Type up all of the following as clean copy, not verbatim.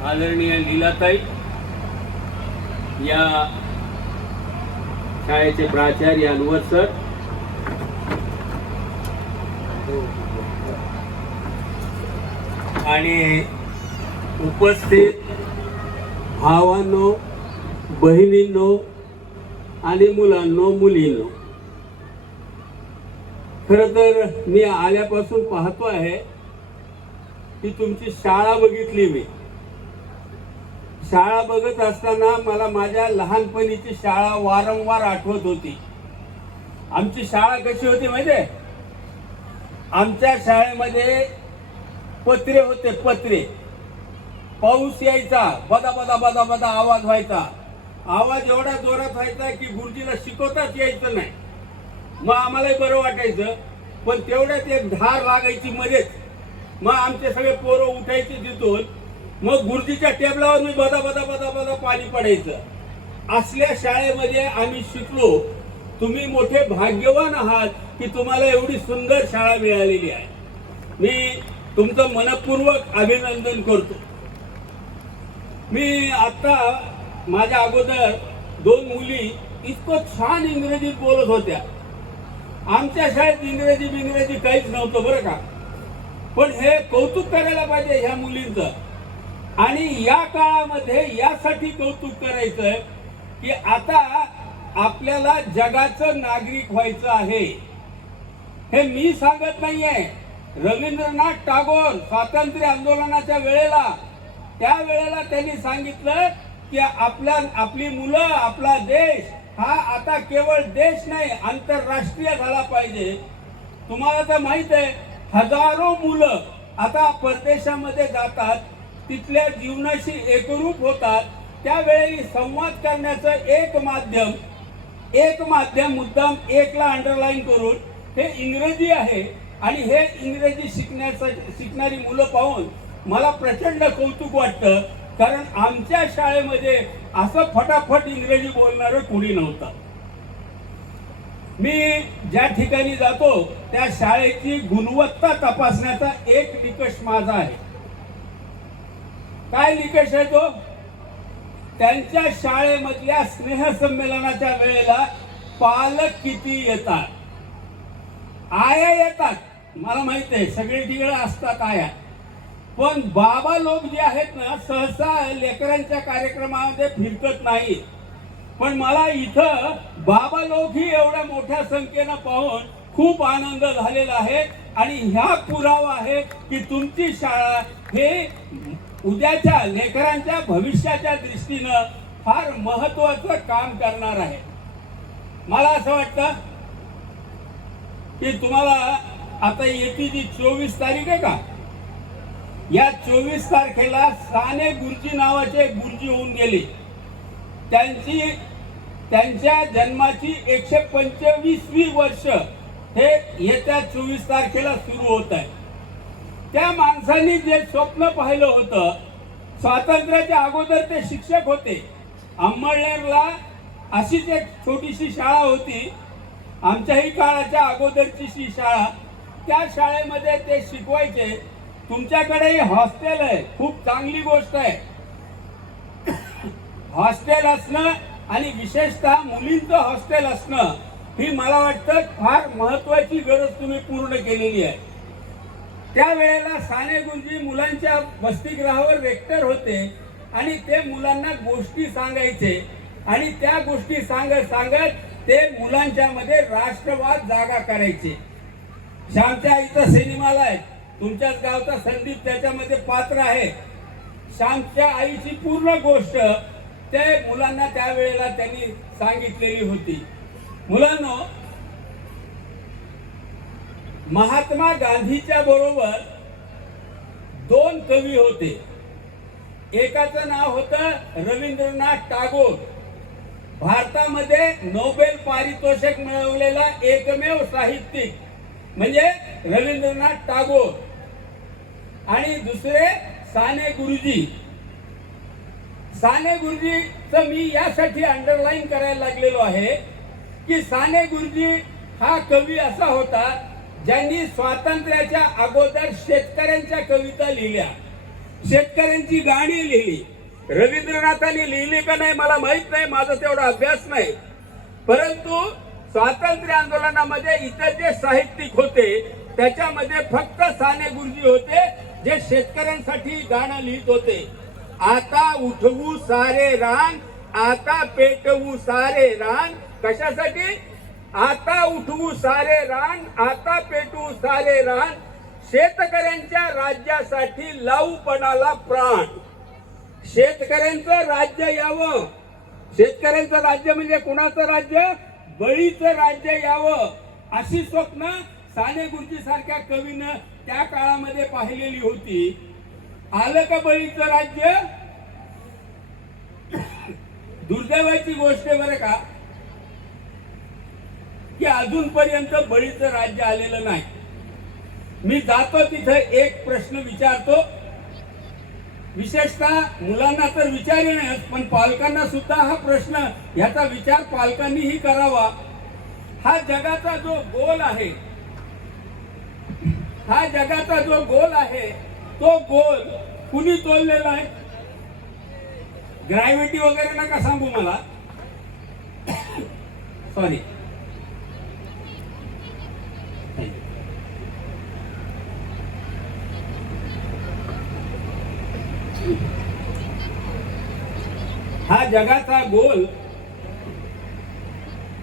आदरणीय लीलाताई या शाळेचे प्राचार्य अनवर सर, आणि उपस्थित भावांनो, बहिणींनो आणि मुलांनो, मुलींनो, खरं तर मी आल्यापासून पाहतो आहे की तुमची शाळा बघितली. मी शाळा बघत असताना मला माझ्या लहानपणीची शाळा वारंवार आठवत होती. आमची शाळा कशी होती माहितीये? आमच्या शाळेमध्ये पत्रे होते, पत्रे. पाऊस यायचा, बदा बदा बदा बदा आवाज व्हायचा. आवाज एवढा जोरात व्हायचा की गुरुजीला शिकवताच यायचं नाही. मग आम्हालाही बरं वाटायचं, पण तेवढ्यात एक धार लागायची मध्येच. मग आमचे सगळे पोरं उठायचे तिथून. मग गुरुजीच्या टेबलावर मी बदा बदा बदा बदा पाणी पडायचं. असल्या शाळेमध्ये आम्ही शिकलो. तुम्ही मोठे भाग्यवान आहात की तुम्हाला एवढी सुंदर शाळा मिळालेली आहे. मी तुमचं मनपूर्वक अभिनंदन करतो. मी आता माझ्या अगोदर 2 मुली इतकं छान इंग्रजीत बोलत होत्या. आमच्या शाळेत इंग्रजी काहीच नव्हतं बरं का. पण हे कौतुक करायला पाहिजे ह्या मुलींचं. आणि या काळामध्ये यासाठी कौतुक करायचंय की आता आपल्याला जगाचं नागरिक व्हायचं आहे. हे मी सांगत नाहीये. रवींद्रनाथ टागोर स्वातंत्र्य आंदोलनाच्या वेळेला, त्यावेळेला त्यांनी सांगितलं की आपली मुलं, आपला देश हा आता केवळ देश नाही, आंतरराष्ट्रीय झाला पाहिजे. तुम्हाला तर माहित आहे, हजारो मुलं आता परदेशामध्ये जातात, तिथल्या जीवनाशी एकरूप होतात. त्यावेळी संवाद करण्याचं एक माध्यम मुद्दाम एकला अंडरलाईन करून हे इंग्रजी आहे. आणि हे इंग्रजी शिकणारी मुलं पाहून मला प्रचंड कौतुक वाटतं. कारण आमच्या शाळेमध्ये असं फटाफट इंग्रजी बोलणारं कुणी नव्हतं. मी ज्या ठिकाणी जातो त्या शाळेची गुणवत्ता तपासण्याचा एक निकष माझा आहे. काय निकष आहे तो? त्यांच्या शाळेमधल्या स्नेहसंमेलनाच्या वेळेला पालक किती येतात, आया येतात. मला माहित आहे सगळे ठिकाणी असतात आया, पण बाबा लोक जे आहेत ना, सहसा लेकरांच्या कार्यक्रमामध्ये फिरकत नाही. पण मला इथं बाबा लोक ही एवढ्या मोठ्या संख्येनं पाहून खूप आनंद झालेला आहे. आणि ह्या पुरावा आहे की तुमची शाळा हे उद्याच्या लेकरांच्या भविष्याच्या दृष्टीनं फार महत्वाचं काम करणार आहे. मला असं वाटतं की तुम्हाला आता येते जी 24 तारीख आहे का, या 24 तारखेला साने गुरुजी नावाचे गुरुजी होऊन गेले. त्यांच्या जन्माची 125वी वर्ष हे येत्या 24 तारखेला सुरू होत आहे. त्या माणसांनी जे स्वप्न पाहिलं होतं, स्वातंत्र्याच्या अगोदर ते शिक्षक होते. अंमळनेरला अशीच एक छोटीशी शाळा होती, आमच्याही काळाच्या अगोदरची शी शाळा. त्या शाळेमध्ये ते शिकवायचे. तुमच्याकडेही हॉस्टेल आहे, खूप चांगली गोष्ट आहे. हॉस्टेल असणं आणि विशेषतः मुलींचं हॉस्टेल असणं ही मला वाटतं फार महत्वाची गरज तुम्ही पूर्ण केलेली आहे. त्यावेळेला साने गुरुजी मुलांच्या वसतिगृहावर रेक्टर होते आणि ते मुलांना गोष्टी सांगायचे. आणि त्या गोष्टी सांगत ते मुलांच्या मध्ये राष्ट्रवाद जागा करायचे. श्यामच्या आईचा सिनेमाला आहे, तुमच्याच गावचा संदीप त्याच्यामध्ये पात्र आहे. श्यामच्या आईची पूर्ण गोष्ट ते मुलांना त्यावेळेला त्यांनी सांगितलेली होती. मुलांनो, महात्मा गांधीच्या बरोबर 2 कवी होते. एकाचं नाव होतं रवींद्रनाथ टागोर, भारतामध्ये नोबेल पारितोषिक मिळवलेला एकमेव साहित्यिक म्हणजे रवींद्रनाथ टागोर. आणि दुसरे साने गुरुजी. साने गुरुजीचं मी यासाठी अंडरलाईन करायला लागलेलो आहे की साने गुरुजी हा कवी असा होता ज्यांनी स्वातंत्र्याच्या अगोदर शेतकऱ्यांच्या कविता लिहिल्या. शेतकऱ्यांची गाणी लिहिली. रवींद्रनाथांनी लिहिली का नाही मला माहित नाही, माझा तेवढा अभ्यास नाही. परंतु स्वातंत्र्य आंदोलनामध्ये इतर जे साहित्यिक होते त्याच्यामध्ये फक्त साने गुरुजी होते जे शेतकऱ्यांसाठी गाणं लिहित होते. आता उठवू सारे रान, आता पेटवू सारे रान. कशासाठी? आता उठवू सारे रान, आता पेटवू सारे रान. शेतकऱ्यांच्या राज्यासाठी लावू पणाला प्राण. शेतकऱ्यांचं राज्य यावं. शेतकऱ्यांचं राज्य म्हणजे कुणाचं राज्य? बळीचं राज्य यावं अशी स्वप्न साने गुरुजी सारख्या कवीनं त्या काळामध्ये पाहिलेली होती. आलं का बळीचं राज्य? दुर्दैवाची गोष्ट आहे बरं का की अजूनपर्यंत बळीचं राज्य आलेलं नाही. मी जातो तिथं एक प्रश्न विचारतो, विशेषतः मुलांना तर विचारेनच पण पालकांना सुद्धा हा प्रश्न, याचा विचार पालकांनीही करावा. हा जगाचा जो गोल आहे, हा जगाचा जो गोल आहे तो गोल कुणी तोललेला आहे? ग्रॅव्हिटी वगैरे नका सांगू मला, सॉरी. हा जगाचा गोल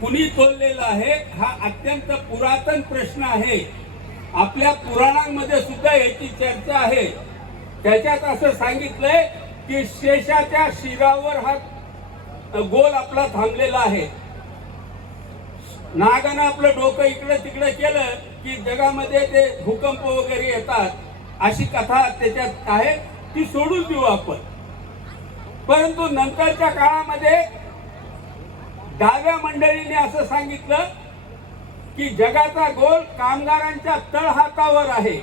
कुणी तोललेला आहे? हा अत्यंत पुरातन प्रश्न आहे. आपल्या पुराणांमध्ये सुद्धा याची चर्चा आहे. त्याच्यात असं सांगितलंय की शेषाच्या शिरावर हा गोल आपला थांबलेला आहे. नागानं आपलं डोकं इकडे तिकडे केलं की जगामध्ये ते भूकंप वगैरे येतात, अशी कथा त्याच्यात आहे. ती सोडून देऊ आपण. परंतु नंतरच्या काळामध्ये डाव्या मंडळीने असं सांगितलं की जगाचा गोल कामगारांच्या तळहातावर आहे.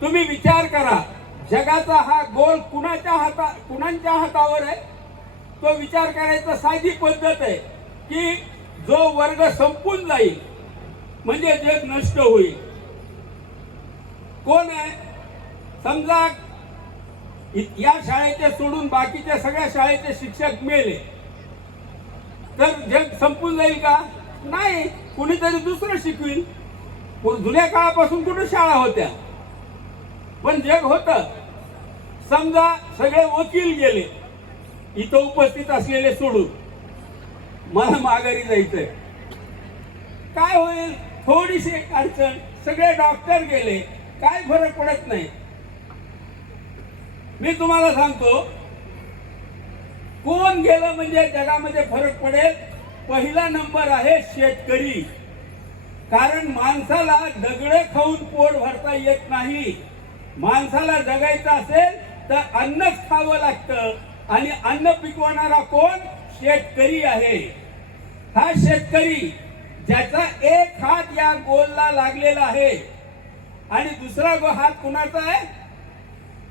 तुम्ही विचार करा, जगाचा हा गोल कुणाच्या हातावर आहे? तो विचार करायचा साधी पद्धत आहे की जो वर्ग संपून जाईल म्हणजे जग नष्ट होईल. कोण आहे? समजा या शाळेचे सोडून बाकीच्या सगळ्या शाळेचे शिक्षक मेले तर जग संपून जाईल का? नाही, कुणीतरी दुसरं शिकविल. जुन्या काळापासून कुठे शाळा होत्या, पण जग होत. समजा सगळे वकील गेले, इथं उपस्थित असलेले सोडून, मला माघारी जायचंय, काय होईल? थोडीशी एक अडचण. सगळे डॉक्टर गेले, काय फरक पडत नाही. मी तुम्हाला सांगतो, कोण गेलं म्हणजे जगामध्ये फरक पडेल. पहिला नंबर आहे शेतकरी. कारण माणसाला दगडे खाऊन पोट भरता येत नाही. माणसाला जगायचं असेल तर अन्नच खावं लागतं आणि अन्न पिकवणारा कोण? शेतकरी आहे. हा शेतकरी ज्याचा एक हात या गोलला लागलेला आहे आणि दुसरा हात कुणाचा आहे?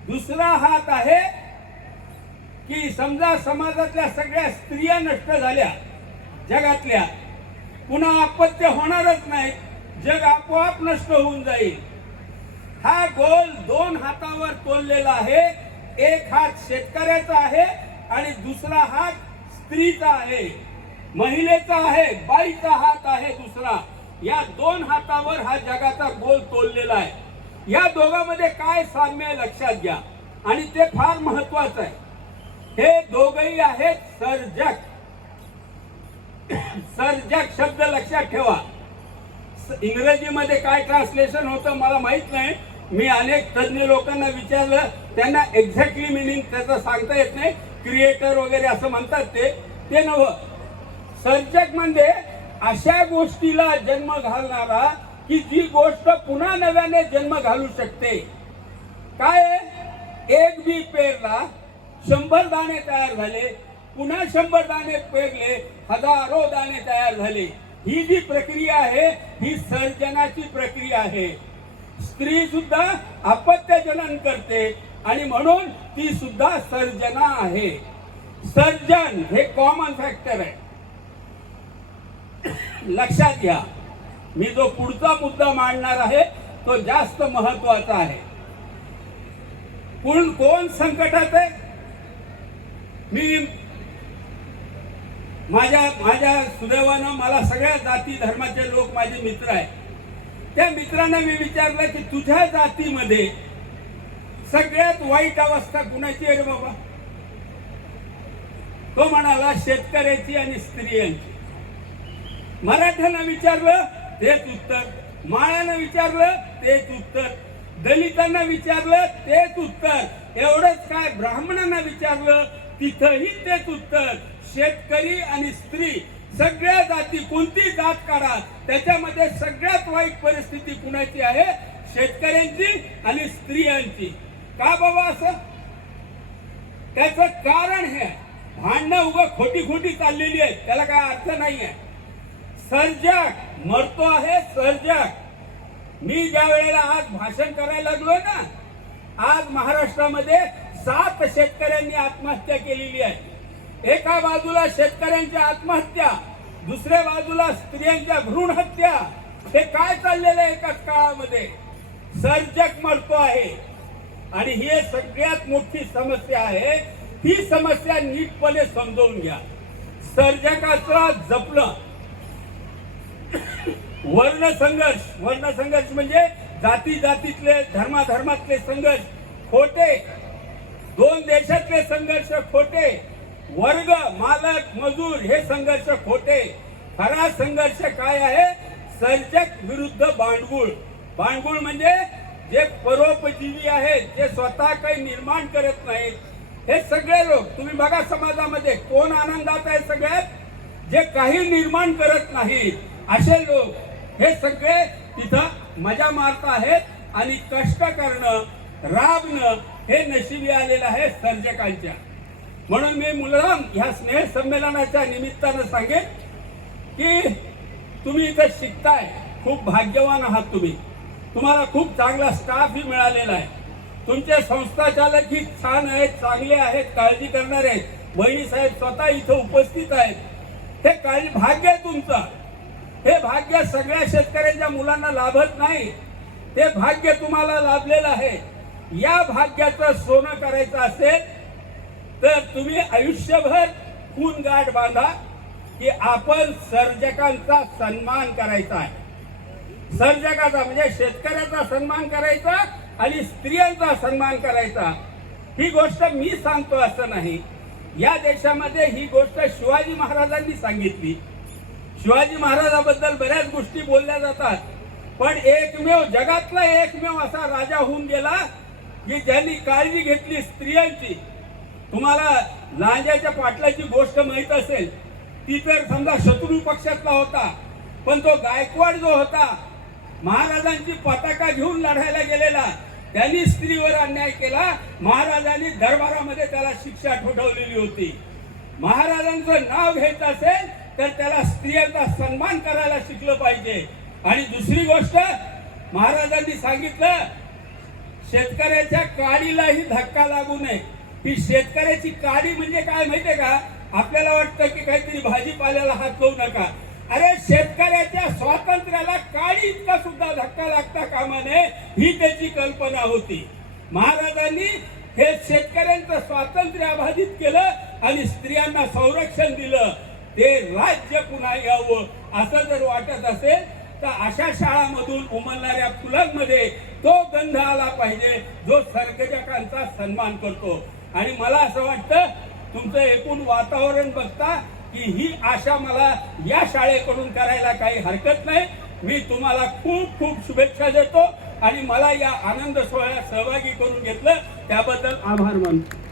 दुसरा हात आहे की समजा समाजातल्या सगळ्या स्त्रिया नष्ट झाल्या जगातल्या, पुन्हा अपत्य होणारच नाही, जग आपोआप नष्ट होऊन जाईल. हा गोल दोन हातावर तोललेला आहे. एक हात शेतकऱ्याचा आहे आणि दुसरा हात स्त्रीचा आहे, महिलेचा आहे, बाईचा हात आहे दुसरा. या दोन हातावर हा जगाचा गोल तोललेला आहे. या दोघांमध्ये काय साम्य आहे लक्षात घ्या, आणि ते फार महत्वाचं आहे. हे दोघही आहेत सर्जक. सर्जक शब्द लक्षात ठेवा. इंग्रजीमध्ये काय ट्रान्सलेशन होतं मला माहित नाही. मी अनेक तज्ञ लोकांना विचारलं, त्यांना एक्झॅक्टली मिनिंग त्याचं सांगता येत नाही. क्रिएटर वगैरे असं म्हणतात ते नव्ह. सर्जक म्हणजे अशा गोष्टीला जन्म घालणारा की जी गोष्ट पुन्हा नव्याने जन्म घालू शकते. काय? एक बी पेरला, 100 दाणे तयार झाले, पुन्हा 100 दाणे पेरले, हजारो दाणे तयार झाले. ही जी प्रक्रिया आहे ही सर्जनाची प्रक्रिया आहे. स्त्री सुद्धा अपत्य जनन करते आणि म्हणून ती सुद्धा सर्जना आहे. सर्जन हे कॉमन फॅक्टर आहे, लक्षात घ्या. मी जो पुढचा मुद्दा मांडणार आहे तो जास्त महत्वाचा आहे. कोण संकटात आहे? मी माझ्या सुदैवानं मला सगळ्या जाती धर्माचे लोक माझे मित्र आहेत. त्या मित्रांना मी विचारलं की तुझ्या जातीमध्ये सगळ्यात वाईट अवस्था कुणाची आहे रे बाबा? तो म्हणाला शेतकऱ्याची आणि स्त्रियांची. मराठ्यांना विचारलं तेच उत्तर, माळ्यांना विचारलं तेच उत्तर, दलितांना विचारलं तेच उत्तर, एवढंच काय ब्राह्मणांना विचारलं तिथंही तेच उत्तर. शेतकरी आणि स्त्री सगळ्या जाती, कोणती जात काढा त्याच्यामध्ये सगळ्यात वाईट परिस्थिती कुणाची आहे? शेतकऱ्यांची आणि स्त्रियांची. का बाबा असं? त्याचं कारण हे भांडणं उगा खोटी चाललेली आहे, त्याला काय अर्थ नाही आहे. सर्जक मरतो आहे, सर्जक. मी ज्या वेळेला आज भाषण करायला लागलोय ना, आज महाराष्ट्रामध्ये 7 शेतकऱ्यांनी आत्महत्या केलेली आहे. एका बाजूला शेतकऱ्यांच्या आत्महत्या, दुसऱ्या बाजूला स्त्रियांच्या भ्रूण हत्या. हे काय चाललेलं आहे एकाच काळामध्ये? सर्जक मरतो आहे आणि ही सगळ्यात मोठी समस्या आहे. ही समस्या नीटपणे समजून घ्या. सर्जकाचं जपलं. वर्णसंघर्ष म्हणजे जातीतले धर्मातले संघर्ष खोटे, 2 देशातले संघर्ष खोटे, वर्ग मालक मजूर हे संघर्ष खोटे. खरा संघर्ष काय आहे? सर्जक विरुद्ध बांडगुळ. बांडगुळ म्हणजे जे परोपजीवी आहेत, जे स्वतः काही निर्माण करत नाहीत, हे सगळे लोक तुम्ही बघा समाजामध्ये कोण आनंदात आहे? सगळ्यात जे काही निर्माण करत नाहीत असे लोक, हे सगळे तिथं मजा मारत आहेत आणि कष्ट करणं, राबणं हे नशिबी आलेलं आहे सर्जकांच्या. म्हणून मी मुलांना ह्या स्नेह संमेलनाच्या निमित्तानं सांगेन की तुम्ही इथं शिकताय, खूप भाग्यवान आहात तुम्ही. तुम्हाला खूप चांगला स्टाफही मिळालेला आहे. तुमचे संस्थाचालकही छान आहेत, चांगले आहेत, काळजी करणारे आहेत. बहिणी साहेब स्वतः इथं उपस्थित आहेत. हे काळजी भाग्य आहे तुमचं. हे भाग्य सगळ्या शेतकऱ्यांच्या मुलांना लाभत नाही. ते भाग्य तुम्हाला लाभलेलं आहे. या भाग्याचं सोनं करायचं असेल तर तुम्ही आयुष्यभर खून गाठ बांधा की आपण सर्जकांचा सन्मान करायचा आहे. सर्जकाचा म्हणजे शेतकऱ्याचा सन्मान करायचा आणि स्त्रियांचा सन्मान करायचा. ही गोष्ट मी सांगतो असं नाही. या देशामध्ये ही गोष्ट शिवाजी महाराजांनी सांगितली. शिवाजी महाराजांबद्दल बऱ्याच गोष्टी बोलल्या जातात, पण जगातला एकमेव असा राजा होऊन गेला की ज्यांनी काळजी घेतली स्त्रियांची. तुम्हाला लांज्याच्या पाटलाची गोष्ट माहित असेल. ती तर समजा शत्रू पक्षातला होता, पण तो गायकवाड जो होता, महाराजांची पताका घेऊन लढायला गेलेला, त्यांनी स्त्रीवर अन्याय केला. महाराजांनी दरबारामध्ये त्याला शिक्षा ठोठावलेली होती. महाराजांचं नाव घ्यायचं असेल तर त्याला स्त्रियांचा सन्मान करायला शिकलं पाहिजे. आणि दुसरी गोष्ट महाराजांनी सांगितलं, शेतकऱ्याच्या काडीलाही धक्का लागू नये. ही शेतकऱ्याची काडी म्हणजे काय माहितीये का? आपल्याला वाटतं की काहीतरी भाजीपाल्याला हात लावू नका. अरे शेतकऱ्याच्या स्वातंत्र्याला काडी इतका सुद्धा धक्का लागता कामा नये, ही त्याची कल्पना होती. महाराजांनी हे शेतकऱ्यांचं स्वातंत्र्य अबाधित केलं आणि स्त्रियांना संरक्षण दिलं. ते राज्य पुन्हा यावं असं जर वाटत असेल तर अशा शाळांमधून उमलणाऱ्या फुलांमध्ये तो गंध आला पाहिजे जो सर्जकांचा सन्मान करतो. आणि मला असं वाटतं तुमचं एकूण वातावरण बघता की ही आशा मला या शाळेकडून करायला काही हरकत नाही. मी तुम्हाला खूप खूप शुभेच्छा देतो आणि मला या आनंद सोहळ्यात सहभागी करून घेतलं त्याबद्दल आभार मानतो.